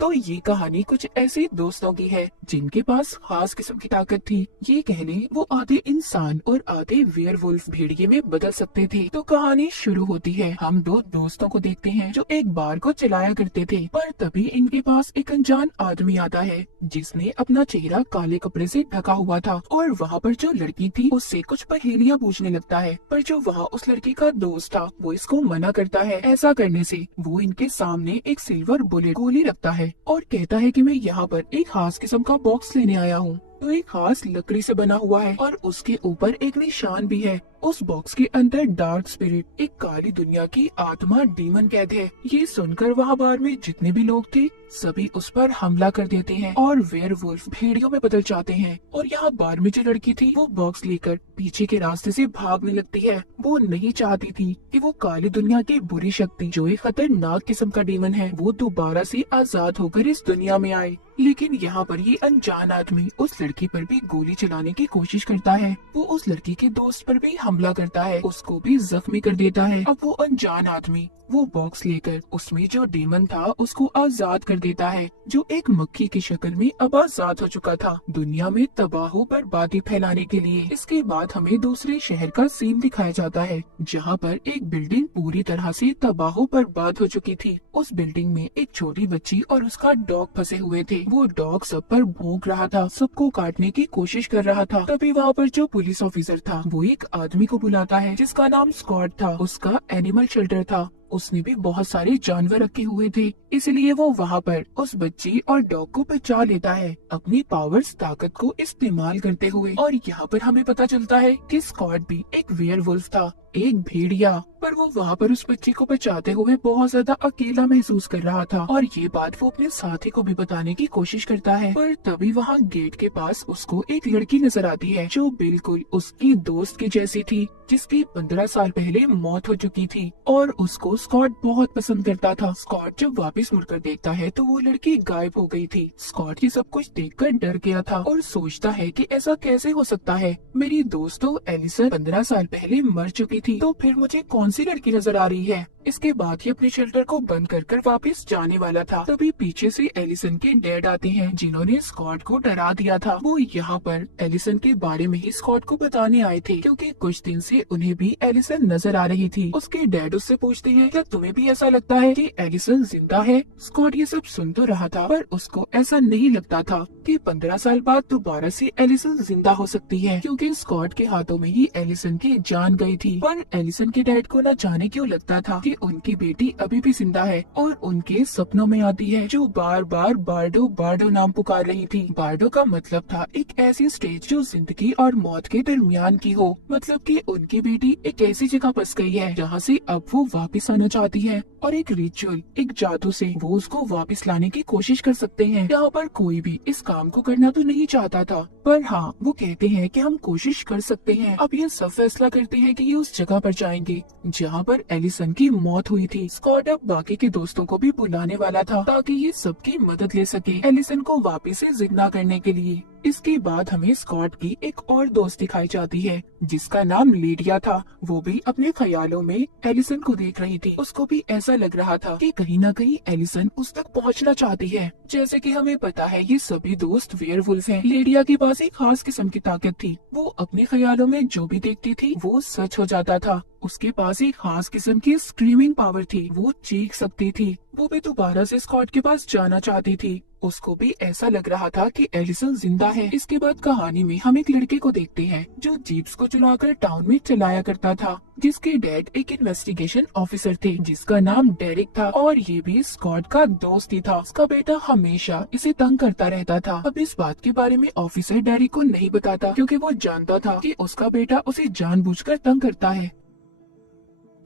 तो ये कहानी कुछ ऐसे दोस्तों की है जिनके पास खास किस्म की ताकत थी। ये कह लें वो आधे इंसान और आधे वेयरवुल्फ भेड़िए में बदल सकते थे। तो कहानी शुरू होती है। हम दो दोस्तों को देखते हैं जो एक बार को चलाया करते थे, पर तभी इनके पास एक अनजान आदमी आता है जिसने अपना चेहरा काले कपड़े से ढका हुआ था और वहाँ पर जो लड़की थी उससे कुछ पहेलियां पूछने लगता है। पर जो वहाँ उस लड़की का दोस्त था वो इसको मना करता है। ऐसा करने से वो इनके सामने एक सिल्वर बुलेट गोली रखता है और कहता है कि मैं यहाँ पर एक खास किस्म का बॉक्स लेने आया हूँ। तो एक खास लकड़ी से बना हुआ है और उसके ऊपर एक निशान भी है। उस बॉक्स के अंदर डार्क स्पिरिट, एक काली दुनिया की आत्मा डीमन कैद है। ये सुनकर वहाँ बार में जितने भी लोग थे सभी उस पर हमला कर देते हैं और वेयरवुल्फ भेड़ियों में बदल जाते हैं। और यहाँ बार में जो लड़की थी वो बॉक्स लेकर पीछे के रास्ते से भागने लगती है। वो नहीं चाहती थी कि वो काली दुनिया की बुरी शक्ति, जो एक खतरनाक किस्म का डीमन है, वो दोबारा से आजाद होकर इस दुनिया में आए। लेकिन यहाँ पर ये अनजान आदमी उस लड़की पर भी गोली चलाने की कोशिश करता है। वो उस लड़की के दोस्त पर भी हमला करता है, उसको भी जख्मी कर देता है। अब वो अनजान आदमी वो बॉक्स लेकर उसमें जो डीमन था उसको आजाद कर देता है, जो एक मक्खी की शक्ल में अब आजाद हो चुका था दुनिया में तबाह बर्बादी फैलाने के लिए। इसके बाद हमें दूसरे शहर का सीन दिखाया जाता है जहाँ पर एक बिल्डिंग पूरी तरह से तबाह बर्बाद हो चुकी थी। उस बिल्डिंग में एक छोटी बच्ची और उसका डॉग फंसे हुए थे। वो डॉग सब पर भौंक रहा था, सबको काटने की कोशिश कर रहा था। तभी वहाँ पर जो पुलिस ऑफिसर था वो एक आदमी को बुलाता है जिसका नाम स्कॉट था। उसका एनिमल शेल्टर था, उसने भी बहुत सारे जानवर रखे हुए थे, इसलिए वो वहाँ पर उस बच्ची और डॉग को बचा लेता है अपनी पावर्स ताकत को इस्तेमाल करते हुए। और यहाँ पर हमें पता चलता है कि स्कॉट भी एक वेयरवुल्फ था, एक भेड़िया, पर वो वहाँ पर उस बच्ची को बचाते हुए बहुत ज्यादा अकेला महसूस कर रहा था। और ये बात वो अपने साथी को भी बताने की कोशिश करता है। पर तभी वहाँ गेट के पास उसको एक लड़की नजर आती है जो बिल्कुल उसकी दोस्त की जैसी थी, जिसकी 15 साल पहले मौत हो चुकी थी। और उसको स्कॉट बहुत पसंद करता था। स्कॉट जब वापस मुड़कर देखता है तो वो लड़की गायब हो गई थी। स्कॉट ये सब कुछ देखकर डर गया था और सोचता है कि ऐसा कैसे हो सकता है, मेरी दोस्त तो एलिसन 15 साल पहले मर चुकी थी, तो फिर मुझे कौन सी लड़की नजर आ रही है। इसके बाद ही अपने शेल्टर को बंद कर वापस जाने वाला था, तभी पीछे से एलिसन के डैड आते हैं जिन्होंने स्कॉट को डरा दिया था। वो यहाँ पर एलिसन के बारे में ही स्कॉट को बताने आए थे क्योंकि कुछ दिन से उन्हें भी एलिसन नजर आ रही थी। उसके डैड उससे पूछते हैं क्या तुम्हें भी ऐसा लगता है कि एलिसन जिंदा है। स्कॉट ये सब सुन तो रहा था पर उसको ऐसा नहीं लगता था कि 15 साल बाद दोबारा से एलिसन जिंदा हो सकती है, क्योंकि स्कॉट के हाथों में ही एलिसन की जान गई थी। पर एलिसन के डैड को न जाने क्यों लगता था कि उनकी बेटी अभी भी जिंदा है और उनके सपनों में आती है, जो बार बार बार्डो बार्डो नाम पुकार रही थी। बार्डो का मतलब था एक ऐसी स्टेज जो जिंदगी और मौत के दरमियान की हो, मतलब कि उनकी बेटी एक ऐसी जगह फंस गई है जहाँ से अब वो वापस आना चाहती है और एक रिचुअल, एक जादू से वो उसको वापस लाने की कोशिश कर सकते हैं। यहाँ पर कोई भी इस काम को करना तो नहीं चाहता था, पर हाँ वो कहते हैं कि हम कोशिश कर सकते हैं। अब ये सब फैसला करते हैं कि ये उस जगह पर जाएंगे जहाँ पर एलिसन की मौत हुई थी। स्कॉट अब बाकी के दोस्तों को भी बुलाने वाला था ताकि ये सबकी मदद ले सके एलिसन को वापस से जिंदा करने के लिए। इसके बाद हमें स्कॉट की एक और दोस्त दिखाई जाती है जिसका नाम लीडिया था। वो भी अपने ख्यालों में एलिसन को देख रही थी। उसको भी ऐसा लग रहा था कि कहीं न कहीं एलिसन उस तक पहुंचना चाहती है। जैसे कि हमें पता है ये सभी दोस्त वेयरवुल्फ हैं। लीडिया के पास एक खास किस्म की ताकत थी, वो अपने ख्यालों में जो भी देखती थी वो सच हो जाता था। उसके पास एक खास किस्म की स्क्रीमिंग पावर थी, वो चीख सकती थी। वो भी दोबारा से स्कॉट के पास जाना चाहती थी। उसको भी ऐसा लग रहा था कि एलिसन जिंदा है। इसके बाद कहानी में हम एक लड़के को देखते हैं जो जीप्स को चलाकर टाउन में चलाया करता था, जिसके डैड एक इन्वेस्टिगेशन ऑफिसर थे जिसका नाम डेरिक था और ये भी स्कॉट का दोस्त ही था। उसका बेटा हमेशा इसे तंग करता रहता था। अब इस बात के बारे में ऑफिसर डेरिक को नहीं बताता क्योंकि वो जानता था कि उसका बेटा उसे जानबूझकर तंग करता है।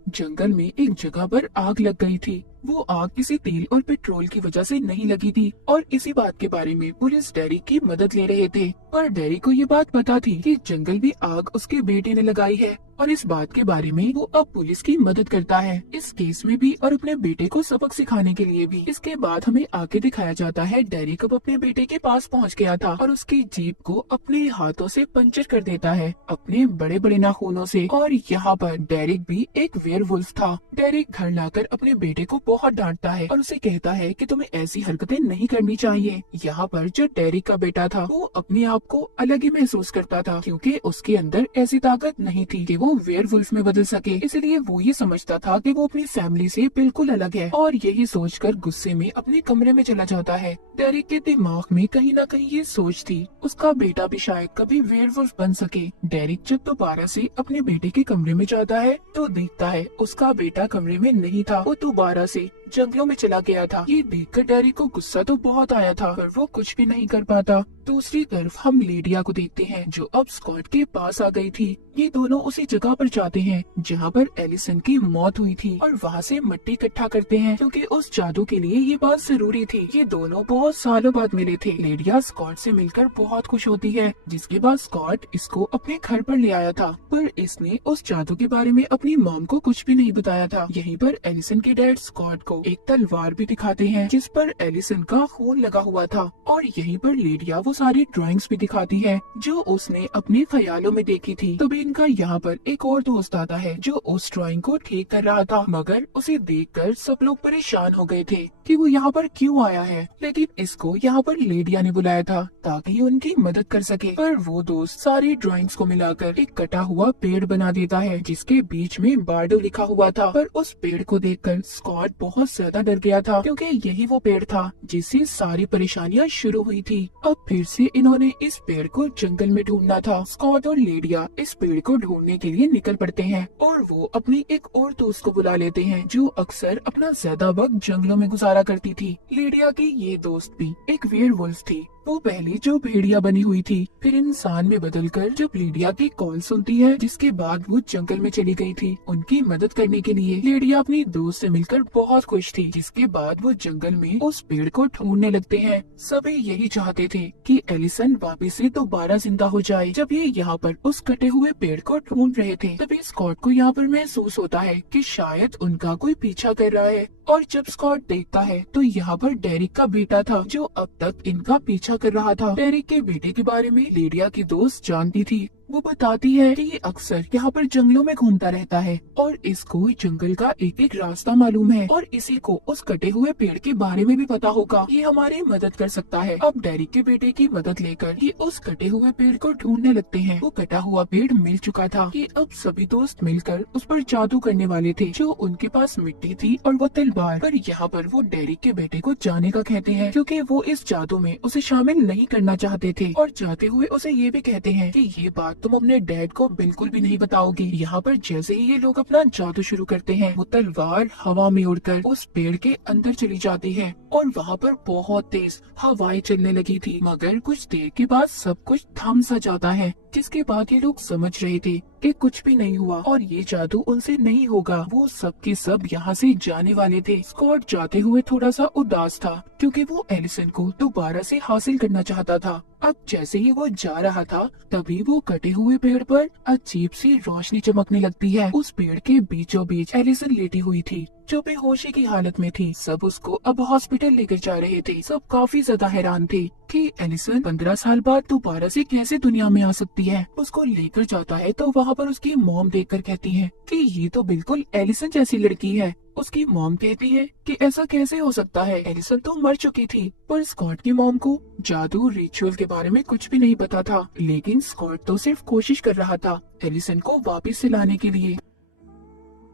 जंगल में एक जगह पर आग लग गई थी। वो आग किसी तेल और पेट्रोल की वजह से नहीं लगी थी और इसी बात के बारे में पुलिस डेरिक की मदद ले रहे थे। पर डेरिक को ये बात पता थी कि जंगल भी आग उसके बेटे ने लगाई है और इस बात के बारे में वो अब पुलिस की मदद करता है इस केस में भी और अपने बेटे को सबक सिखाने के लिए भी। इसके बाद हमें आगे दिखाया जाता है डेरिक अब अपने बेटे के पास पहुंच गया था और उसकी जीप को अपने हाथों से पंचर कर देता है अपने बड़े बड़े नाखूनों से। और यहाँ पर डेरिक भी एक वेयरवुल्फ था। डेरिक घर लाकर अपने बेटे को बहुत डांटता है और उसे कहता है कि तुम्हें ऐसी हरकतें नहीं करनी चाहिए। यहाँ पर जो डेरिक का बेटा था वो अपने आप को अलग ही महसूस करता था, क्योंकि उसके अंदर ऐसी ताकत नहीं थी कि वो वेयरवुल्फ में बदल सके। इसलिए वो ये समझता था कि वो अपनी फैमिली से बिल्कुल अलग है और यही सोचकर गुस्से में अपने कमरे में चला जाता है। डेरिक के दिमाग में कहीं न कहीं ये सोच थी, उसका बेटा भी शायद कभी वेयरवुल्फ बन सके। डेरिक जब दोबारा से अपने बेटे के कमरे में जाता है तो देखता है उसका बेटा कमरे में नहीं था, वो दोबारा से जंगलों में चला गया था। ये देखकर डेरिक को गुस्सा तो बहुत आया था, पर वो कुछ भी नहीं कर पाता। दूसरी तरफ हम लीडिया को देखते हैं, जो अब स्कॉट के पास आ गई थी। ये दोनों उसी जगह पर जाते हैं जहाँ पर एलिसन की मौत हुई थी और वहाँ से मिट्टी इकट्ठा करते हैं, क्योंकि उस जादू के लिए ये बात जरूरी थी। ये दोनों बहुत सालों बाद मिले थे। लीडिया स्कॉट से मिलकर बहुत खुश होती है, जिसके बाद स्कॉट इसको अपने घर पर ले आया था, पर इसने उस जादू के बारे में अपनी मॉम को कुछ भी नहीं बताया था। यहीं पर एलिसन के डैड स्कॉट को एक तलवार भी दिखाते हैं जिस पर एलिसन का खून लगा हुआ था, और यहीं पर लीडिया वो सारी ड्राइंग्स भी दिखाती है जो उसने अपने ख्यालों में देखी थी। तभी इनका यहाँ पर एक और दोस्त आता है जो उस ड्राइंग को ठीक कर रहा था, मगर उसे देखकर सब लोग परेशान हो गए थे कि वो यहाँ पर क्यों आया है। लेकिन इसको यहाँ पर लीडिया ने बुलाया था ताकि उनकी मदद कर सके। पर वो दोस्त सारी ड्राइंग्स को मिलाकर एक कटा हुआ पेड़ बना देता है जिसके बीच में बार्डो लिखा हुआ था। पर उस पेड़ को देखकर स्कॉट बहुत ज्यादा डर गया था, क्योंकि यही वो पेड़ था जिससे सारी परेशानियां शुरू हुई थी। अब फिर से इन्होंने इस पेड़ को जंगल में ढूंढना था। स्कॉट और लीडिया इस पेड़ को ढूंढने के लिए निकल पड़ते हैं और वो अपनी एक और दोस्त को बुला लेते हैं जो अक्सर अपना ज्यादा वक्त जंगलों में गुजारा करती थी। लीडिया की ये दोस्त भी एक वेयरवुल्फ थी। वो पहले जो भेड़िया बनी हुई थी, फिर इंसान में बदलकर जब लीडिया की कॉल सुनती है, जिसके बाद वो जंगल में चली गई थी उनकी मदद करने के लिए। लीडिया अपनी दोस्त से मिलकर बहुत खुश थी, जिसके बाद वो जंगल में उस पेड़ को ढूंढने लगते हैं। सभी यही चाहते थे कि एलिसन वापस से दोबारा जिंदा हो जाए। जब ये यहाँ पर उस कटे हुए पेड़ को ढूंढ रहे थे, तभी स्कॉट को यहाँ पर महसूस होता है कि शायद उनका कोई पीछा कर रहा है। और जब स्कॉट देखता है तो यहाँ पर डेरिक का बेटा था जो अब तक इनका पीछा कर रहा था। डेरिक के बेटे के बारे में लीडिया की दोस्त जानती थी। वो बताती है कि ये अक्सर यहाँ पर जंगलों में घूमता रहता है और इसको जंगल का एक एक रास्ता मालूम है और इसी को उस कटे हुए पेड़ के बारे में भी पता होगा। ये हमारी मदद कर सकता है। अब डेरिक के बेटे की मदद लेकर ये उस कटे हुए पेड़ को ढूंढने लगते हैं। वो कटा हुआ पेड़ मिल चुका था कि अब सभी दोस्त मिलकर उस पर जादू करने वाले थे। जो उनके पास मिट्टी थी और वो तलवार, पर यहाँ पर वो डेरिक के बेटे को जाने का कहते हैं, क्योंकि वो इस जादू में उसे शामिल नहीं करना चाहते थे। और जाते हुए उसे ये भी कहते हैं कि ये बात तुम अपने डैड को बिल्कुल भी नहीं बताओगे। यहाँ पर जैसे ही ये लोग अपना जादू शुरू करते हैं, वो तलवार हवा में उड़कर उस पेड़ के अंदर चली जाती है और वहाँ पर बहुत तेज हवाएं चलने लगी थी। मगर कुछ देर के बाद सब कुछ थम सा जाता है, जिसके बाद ये लोग समझ रहे थे कि कुछ भी नहीं हुआ और ये जादू उनसे नहीं होगा। वो सब के सब यहाँ से जाने वाले थे। स्कॉट जाते हुए थोड़ा सा उदास था, क्योंकि वो एलिसन को दोबारा से हासिल करना चाहता था। अब जैसे ही वो जा रहा था, तभी वो कटे हुए पेड़ पर अजीब सी रोशनी चमकने लगती है। उस पेड़ के बीचों बीच एलिसन लेटी हुई थी, जो बेहोशी की हालत में थी। सब उसको अब हॉस्पिटल लेकर जा रहे थे। सब काफी ज्यादा हैरान थे कि एलिसन 15 साल बाद दोबारा से कैसे दुनिया में आ सकती है। उसको लेकर जाता है तो वहाँ पर उसकी मॉम देखकर कहती है कि ये तो बिल्कुल एलिसन जैसी लड़की है। उसकी मॉम कहती है कि ऐसा कैसे हो सकता है, एलिसन तो मर चुकी थी। पर स्कॉट की मॉम को जादू रिचुअल के बारे में कुछ भी नहीं पता था, लेकिन स्कॉट तो सिर्फ कोशिश कर रहा था एलिसन को वापस से लाने के लिए।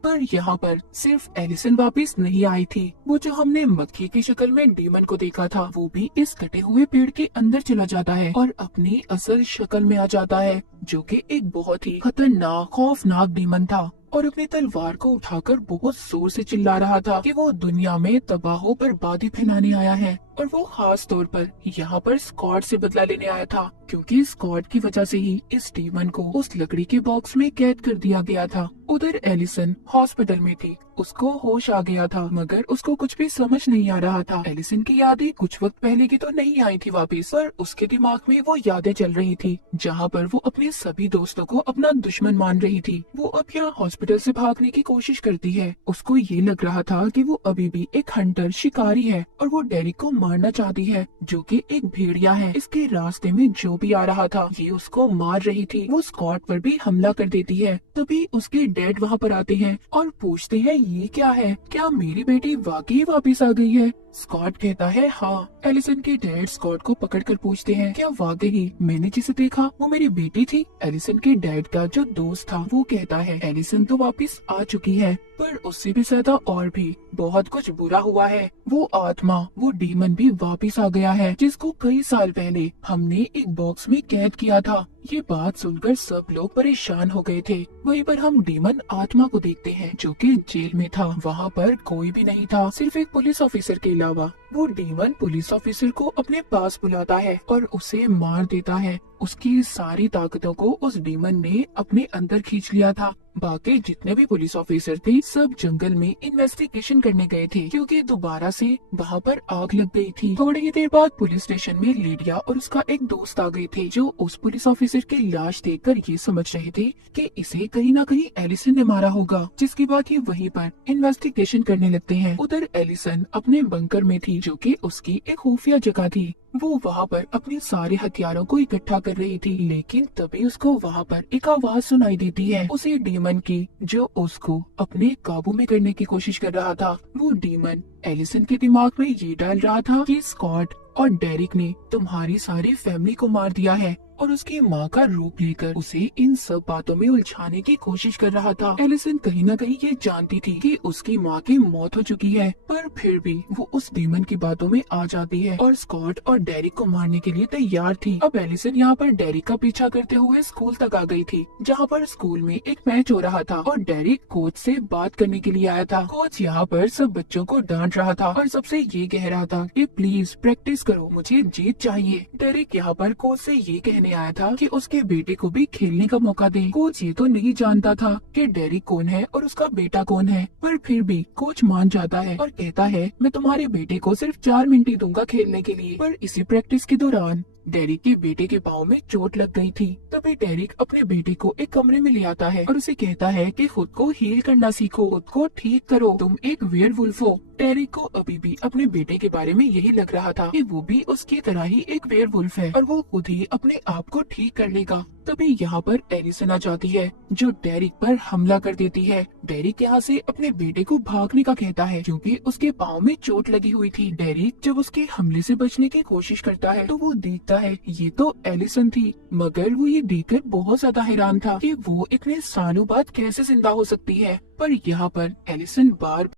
पर यहाँ पर सिर्फ एलिसन वापस नहीं आई थी। वो जो हमने मक्खी की शक्ल में डीमन को देखा था, वो भी इस कटे हुए पेड़ के अंदर चला जाता है और अपनी असल शक्ल में आ जाता है, जो कि एक बहुत ही खतरनाक खौफनाक डीमन था। और अपनी तलवार को उठाकर बहुत जोर से चिल्ला रहा था कि वो दुनिया में तबाह बर्बादी फैलाने आया है। और वो खास तौर पर यहाँ पर स्कॉट से बदला लेने आया था, क्योंकि स्कॉट की वजह से ही इस डीमन को उस लकड़ी के बॉक्स में कैद कर दिया गया था। उधर एलिसन हॉस्पिटल में थी। उसको होश आ गया था, मगर उसको कुछ भी समझ नहीं आ रहा था। एलिसन की यादें कुछ वक्त पहले की तो नहीं आई थी वापस, पर उसके दिमाग में वो यादें चल रही थी, जहाँ पर वो अपने सभी दोस्तों को अपना दुश्मन मान रही थी। वो अब यहाँ हॉस्पिटल से भागने की कोशिश करती है। उसको ये लग रहा था कि वो अभी भी एक हंटर शिकारी है और वो डेरिक को मारना चाहती है, जो कि एक भेड़िया है। इसके रास्ते में जो भी आ रहा था, ये उसको मार रही थी। वो स्कॉट पर भी हमला कर देती है। तभी उसके डैड वहाँ पर आते हैं और पूछते हैं ये क्या है, क्या मेरी बेटी वाकई वापस आ गई है? स्कॉट कहता है हाँ। एलिसन के डैड स्कॉट को पकड़कर पूछते हैं, क्या वाकई मैंने जिसे देखा वो मेरी बेटी थी? एलिसन के डैड का जो दोस्त था वो कहता है एलिसन तो वापस आ चुकी है, पर उससे भी ज्यादा और भी बहुत कुछ बुरा हुआ है। वो आत्मा, वो डीमन भी वापस आ गया है, जिसको कई साल पहले हमने एक बॉक्स में कैद किया था। ये बात सुनकर सब लोग परेशान हो गए थे। वहीं पर हम डीमन आत्मा को देखते हैं जो कि जेल में था। वहाँ पर कोई भी नहीं था, सिर्फ एक पुलिस ऑफिसर के अलावा। वो डीमन पुलिस ऑफिसर को अपने पास बुलाता है और उसे मार देता है। उसकी सारी ताकतों को उस डीमन ने अपने अंदर खींच लिया था। बाकी जितने भी पुलिस ऑफिसर थे सब जंगल में इन्वेस्टिगेशन करने गए थे, क्योंकि दोबारा से वहाँ पर आग लग गई थी। थोड़ी ही देर बाद पुलिस स्टेशन में लीडिया और उसका एक दोस्त आ गए थे, जो उस पुलिस ऑफिसर की लाश देखकर ये समझ रहे थे कि इसे कहीं ना कहीं एलिसन ने मारा होगा। जिसके बाद ये वहीं पर इन्वेस्टिगेशन करने लगते हैं। उधर एलिसन अपने बंकर में थी, जो कि उसकी एक खुफिया जगह थी। वो वहाँ पर अपने सारे हथियारों को इकट्ठा कर रही थी, लेकिन तभी उसको वहाँ पर एक आवाज सुनाई देती है, उसी डीमन की, जो उसको अपने काबू में करने की कोशिश कर रहा था। वो डीमन एलिसन के दिमाग में ये डाल रहा था कि स्कॉट और डेरिक ने तुम्हारी सारी फैमिली को मार दिया है, और उसकी माँ का रूप लेकर उसे इन सब बातों में उलझाने की कोशिश कर रहा था। एलिसन कहीं न कहीं ये जानती थी कि उसकी माँ की मौत हो चुकी है, पर फिर भी वो उस डीमन की बातों में आ जाती है और स्कॉट और डेरिक को मारने के लिए तैयार थी। अब एलिसन यहाँ पर डेरिक का पीछा करते हुए स्कूल तक आ गई थी, जहाँ पर स्कूल में एक मैच हो रहा था और डेरिक कोच से बात करने के लिए आया था। कोच यहाँ पर सब बच्चों को डांट रहा था और सबसे ये कह रहा था कि प्लीज प्रैक्टिस करो, मुझे जीत चाहिए। डेरिक यहाँ पर कोच से ये कहने आया था कि उसके बेटे को भी खेलने का मौका दे। कोच ये तो नहीं जानता था कि डेरिक कौन है और उसका बेटा कौन है, पर फिर भी कोच मान जाता है और कहता है मैं तुम्हारे बेटे को सिर्फ 4 मिनट ही दूंगा खेलने के लिए। पर इसी प्रैक्टिस के दौरान डेरिक के बेटे के पाँव में चोट लग गई थी। तभी डेरिक अपने बेटे को एक कमरे में ले आता है और उसे कहता है कि खुद को हील करना सीखो, खुद को ठीक करो, तुम एक वेयरवुल्फ हो। डेरिक को अभी भी अपने बेटे के बारे में यही लग रहा था कि वो भी उसकी तरह ही एक वेयरवुल्फ है और वो खुद ही अपने आप को ठीक कर लेगा। तभी यहाँ पर एलिसन आ जाती है, जो डेरिक पर हमला कर देती है। डेरिक यहाँ से अपने बेटे को भागने का कहता है, क्योंकि उसके पाँव में चोट लगी हुई थी। डेरिक जब उसके हमले से बचने की कोशिश करता है तो वो देखता है ये तो एलिसन थी, मगर वो ये देखकर बहुत ज्यादा हैरान था कि वो इतने सालों बाद कैसे जिंदा हो सकती है। पर यहाँ पर एलिसन बार